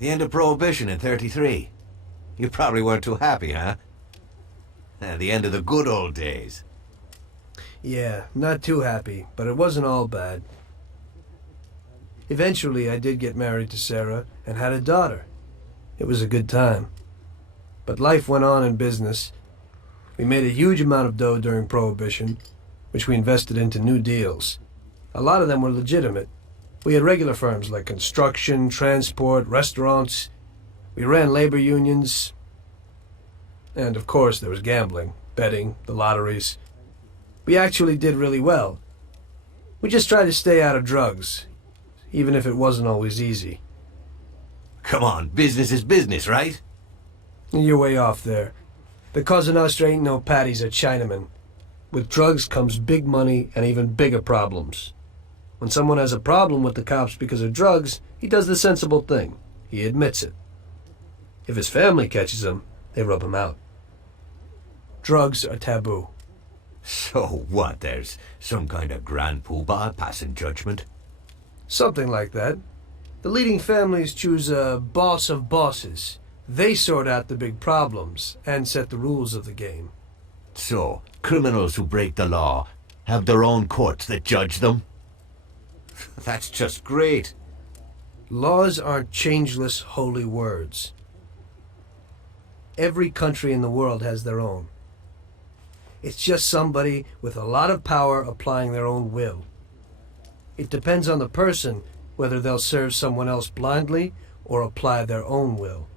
The end of Prohibition in '33. You probably weren't too happy, huh? The end of the good old days. Yeah, not too happy, but it wasn't all bad. Eventually, I did get married to Sarah and had a daughter. It was a good time. But life went on in business. We made a huge amount of dough during Prohibition, which we invested into new deals. A lot of them were legitimate. We had regular firms like construction, transport, restaurants. We ran labor unions. And of course, there was gambling, betting, the lotteries. We actually did really well. We just tried to stay out of drugs, even if it wasn't always easy. Come on, business is business, right? You're way off there. The Cosa Nostra ain't no patties or Chinamen. With drugs comes big money and even bigger problems. When someone has a problem with the cops because of drugs, he does the sensible thing. He admits it. If his family catches him, they rub him out. Drugs are taboo. So what, there's some kind of grand poobah passing judgment? Something like that. The leading families choose a boss of bosses. They sort out the big problems and set the rules of the game. So, criminals who break the law have their own courts that judge them? That's just great. Laws aren't changeless holy words. Every country in the world has their own. It's just somebody with a lot of power applying their own will. It depends on the person whether they'll serve someone else blindly or apply their own will.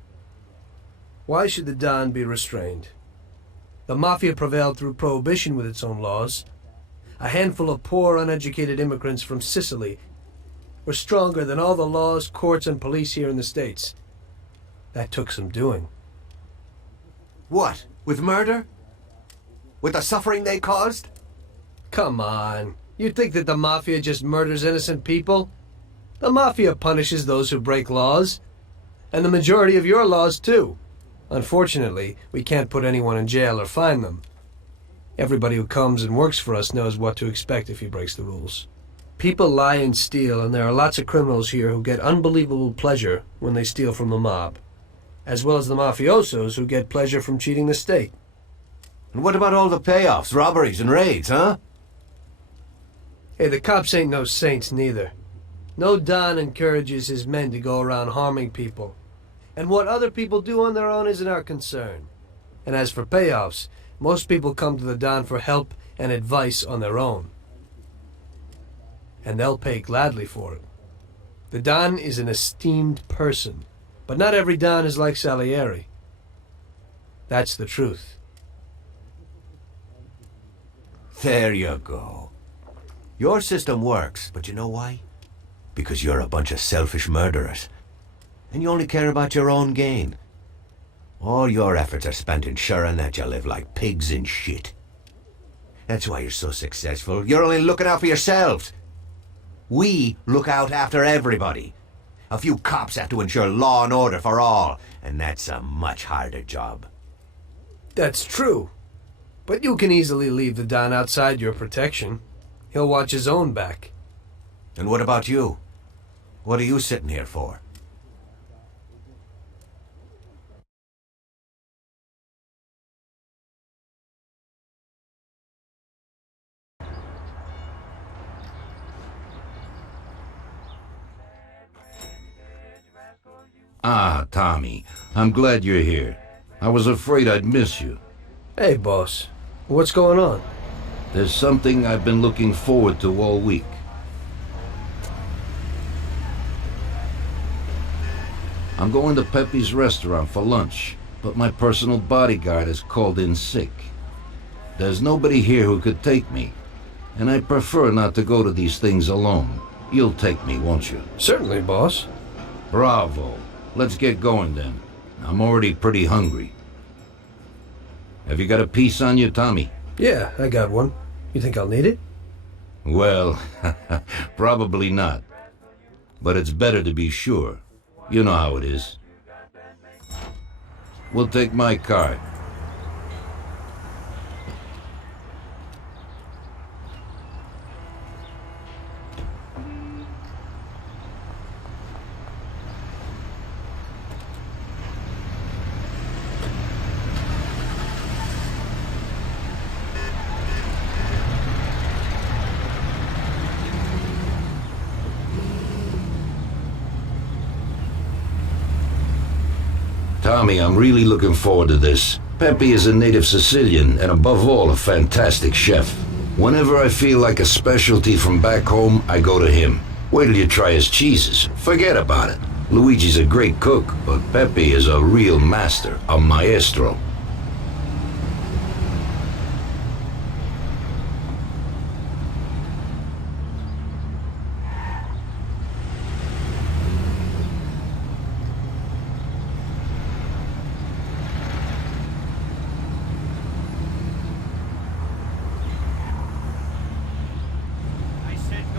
Why should the Don be restrained? The Mafia prevailed through Prohibition with its own laws. A handful of poor, uneducated immigrants from Sicily were stronger than all the laws, courts, and police here in the States. That took some doing. What? With murder? With the suffering they caused? Come on. You think that the Mafia just murders innocent people? The Mafia punishes those who break laws. And the majority of your laws, too. Unfortunately, we can't put anyone in jail or fine them. Everybody who comes and works for us knows what to expect if he breaks the rules. People lie and steal, and there are lots of criminals here who get unbelievable pleasure when they steal from the mob, as well as the mafiosos who get pleasure from cheating the state. And what about all the payoffs, robberies, and raids, huh? Hey, the cops ain't no saints neither. No Don encourages his men to go around harming people. And what other people do on their own isn't our concern. And as for payoffs, most people come to the Don for help and advice on their own. And they'll pay gladly for it. The Don is an esteemed person, but not every Don is like Salieri. That's the truth. There you go. Your system works, but you know why? Because you're a bunch of selfish murderers. And you only care about your own gain. All your efforts are spent ensuring that you live like pigs in shit. That's why you're so successful. You're only looking out for yourselves. We look out after everybody. A few cops have to ensure law and order for all, and that's a much harder job. That's true. But you can easily leave the Don outside your protection. He'll watch his own back. And what about you? What are you sitting here for? Ah, Tommy, I'm glad you're here. I was afraid I'd miss you. Hey, boss. What's going on? There's something I've been looking forward to all week. I'm going to Pepe's restaurant for lunch, but my personal bodyguard is called in sick. There's nobody here who could take me, and I prefer not to go to these things alone. You'll take me, won't you? Certainly, boss. Bravo. Let's get going then. I'm already pretty hungry. Have you got a piece on you, Tommy? Yeah, I got one. You think I'll need it? Well, probably not. But it's better to be sure. You know how it is. We'll take my card. Tommy, I'm really looking forward to this. Pepe is a native Sicilian and above all a fantastic chef. Whenever I feel like a specialty from back home, I go to him. Wait till you try his cheeses. Forget about it. Luigi's a great cook, but Pepe is a real master, a maestro.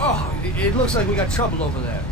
Oh, it looks like we got trouble over there.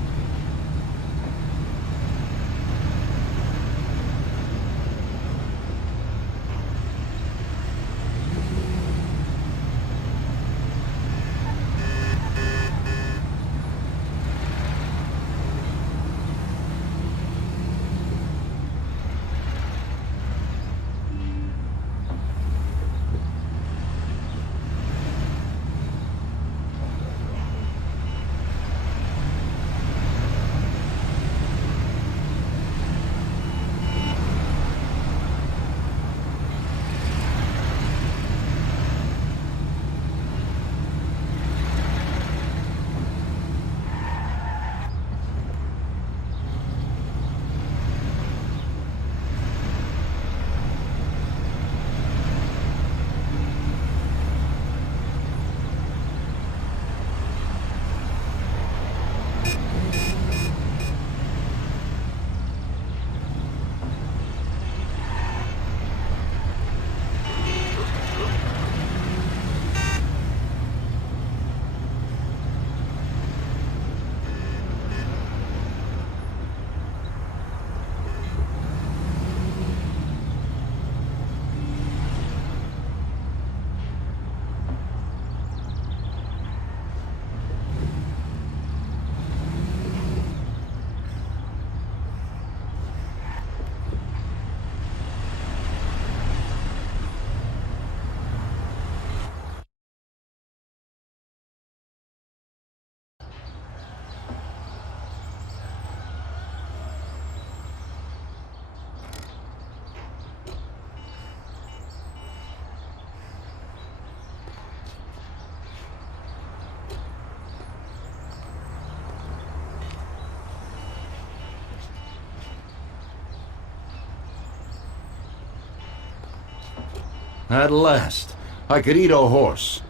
At last, I could eat a horse.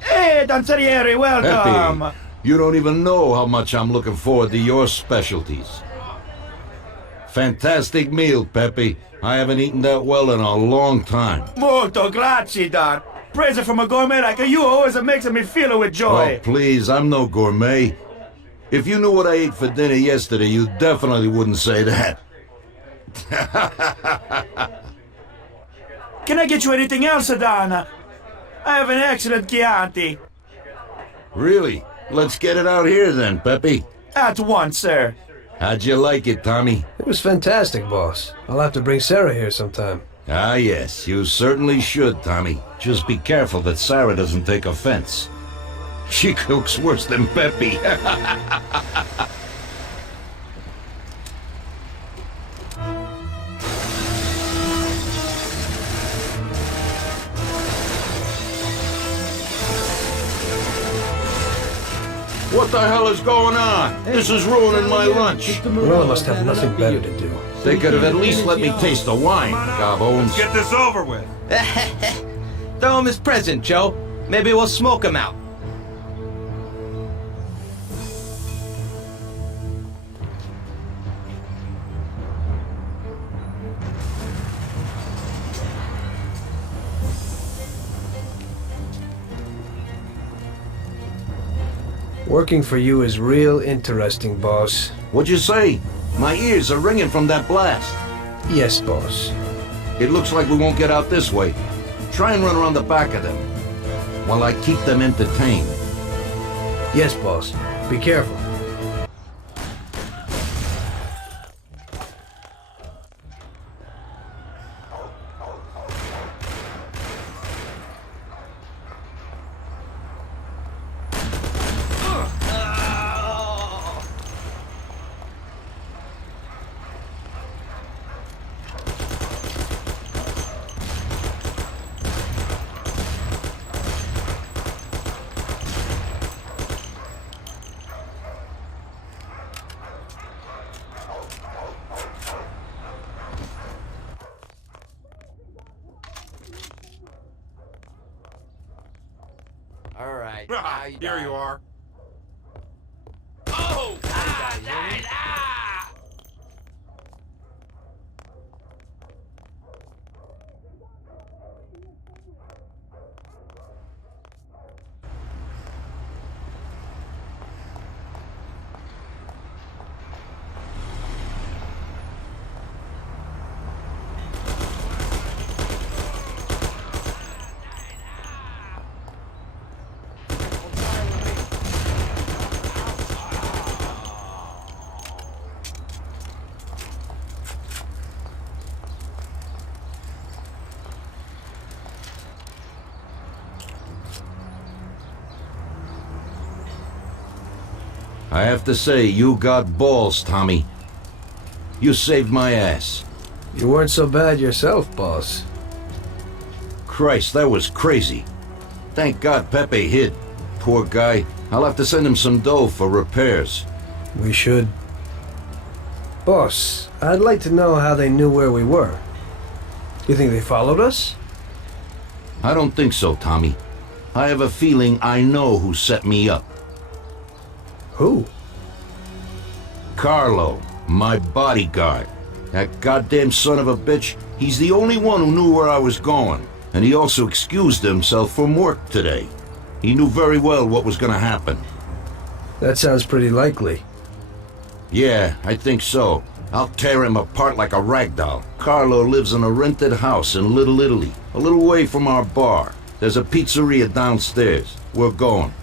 Hey, Danzeriere, welcome! Pepe, you don't even know how much I'm looking forward to your specialties. Fantastic meal, Pepe. I haven't eaten that well in a long time. Molto grazie, Don. Praise from a gourmet like you always makes me feel with joy. Oh, please, I'm no gourmet. If you knew what I ate for dinner yesterday, you definitely wouldn't say that. Can I get you anything else, Don? I have an excellent Chianti. Really? Let's get it out here then, Pepe. At once, sir. How'd you like it, Tommy? It was fantastic, boss. I'll have to bring Sarah here sometime. Ah, yes, you certainly should, Tommy. Just be careful that Sarah doesn't take offense. She cooks worse than Pepe. What the hell is going on? This is ruining my lunch. Morella must have nothing better to do. They could have at least let me taste the wine, Gobbones. Get this over with. Throw him his present, Joe. Maybe we'll smoke him out. Working for you is real interesting, boss. What'd you say? My ears are ringing from that blast. Yes, boss. It looks like we won't get out this way. Try and run around the back of them while I keep them entertained. Yes, boss. Be careful. right. Here you are. Oh! Ah! I have to say, you got balls, Tommy. You saved my ass. You weren't so bad yourself, boss. Christ, that was crazy. Thank God Pepe hid. Poor guy. I'll have to send him some dough for repairs. We should. Boss, I'd like to know how they knew where we were. You think they followed us? I don't think so, Tommy. I have a feeling I know who set me up. Who? Carlo, my bodyguard. That goddamn son of a bitch, he's the only one who knew where I was going. And he also excused himself from work today. He knew very well what was gonna happen. That sounds pretty likely. Yeah, I think so. I'll tear him apart like a ragdoll. Carlo lives in a rented house in Little Italy, a little way from our bar. There's a pizzeria downstairs. We're going.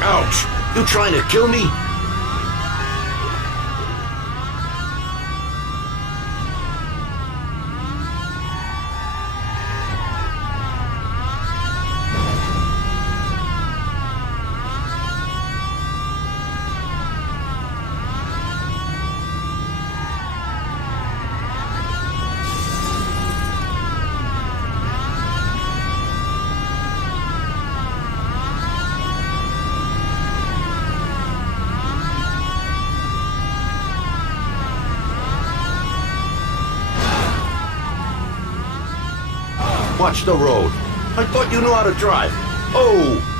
Ouch! You trying to kill me? Watch the road. I thought you knew how to drive. Oh!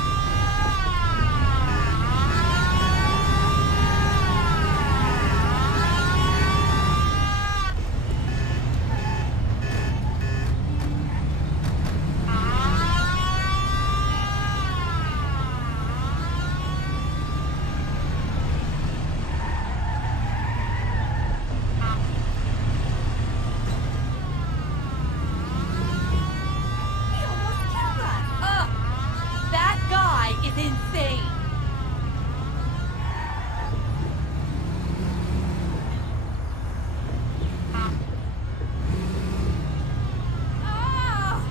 That guy is insane. Ah!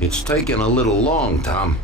It's taken a little long, Tom.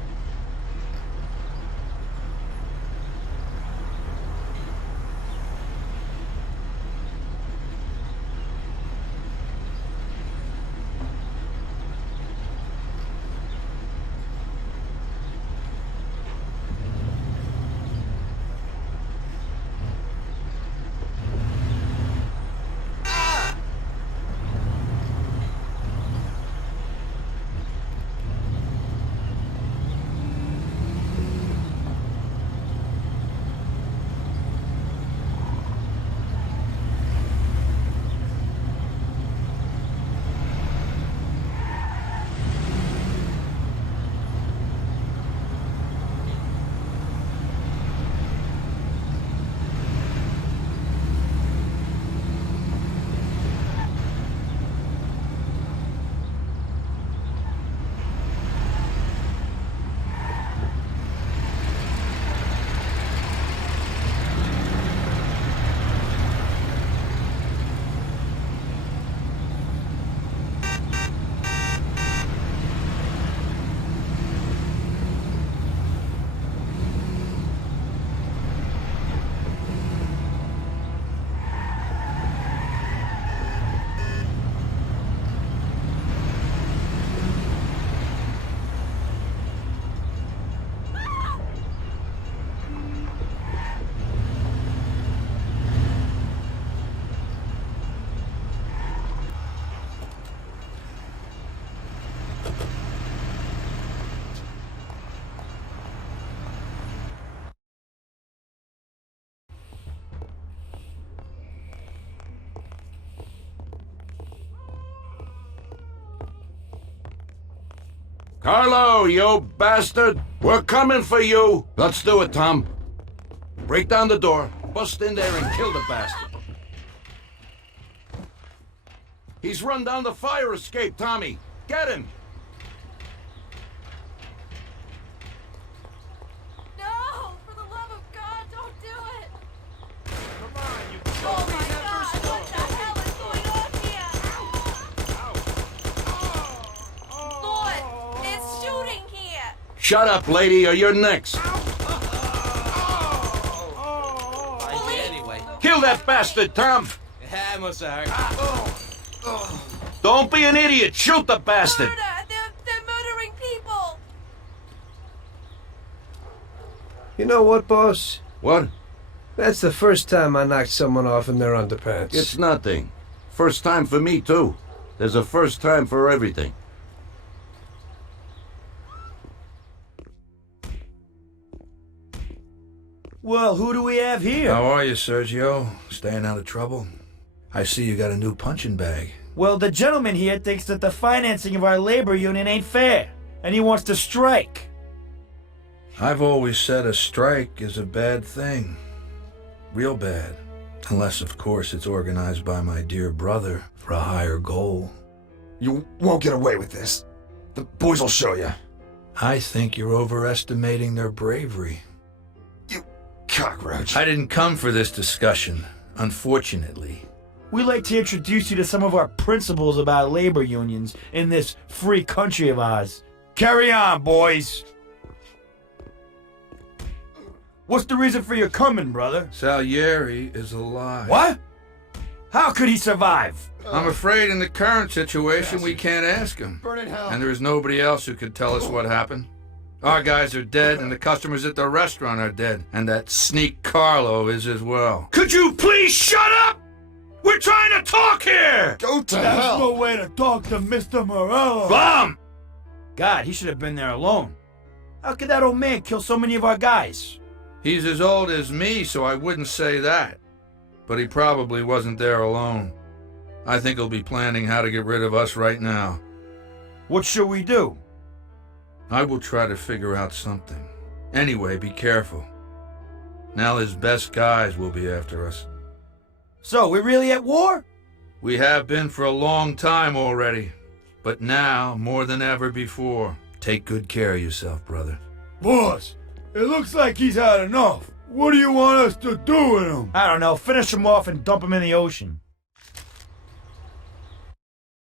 Carlo, you bastard! We're coming for you! Let's do it, Tom. Break down the door, bust in there and kill the bastard. He's run down the fire escape, Tommy. Get him! No! For the love of God, don't do it! Come on, you Oh my God! What the hell is going on here? Lord, it's shooting here! Shut up, lady, or you're next. Anyway. Kill that bastard, Tom! I must have hurt. Don't be an idiot! Shoot the bastard! Murder! They're murdering people! You know what, boss? What? That's the first time I knocked someone off in their underpants. It's nothing. First time for me, too. There's a first time for everything. Well, who do we have here? How are you, Sergio? Staying out of trouble? I see you got a new punching bag. Well, the gentleman here thinks that the financing of our labor union ain't fair, and he wants to strike. I've always said a strike is a bad thing. Real bad. Unless, of course, it's organized by my dear brother for a higher goal. You won't get away with this. The boys will show you. I think you're overestimating their bravery. You cockroach. I didn't come for this discussion, unfortunately. We'd like to introduce you to some of our principles about labor unions in this free country of ours. Carry on, boys. What's the reason for your coming, brother? Salieri is alive. What? How could he survive? I'm afraid in the current situation we can't ask him. Burn in hell. And there is nobody else who could tell us what happened. Our guys are dead, and the customers at the restaurant are dead. And that sneak Carlo is as well. Could you please shut up? We're trying to talk here! Go to hell. way to talk to Mr. Morello. Bum! God, he should have been there alone. How could that old man kill so many of our guys? He's as old as me, so I wouldn't say that. But he probably wasn't there alone. I think he'll be planning how to get rid of us right now. What should we do? I will try to figure out something. Anyway, be careful. Now his best guys will be after us. So, we're really at war? We have been for a long time already. But now, more than ever before, take good care of yourself, brother. Boss, it looks like he's had enough. What do you want us to do with him? I don't know. Finish him off and dump him in the ocean.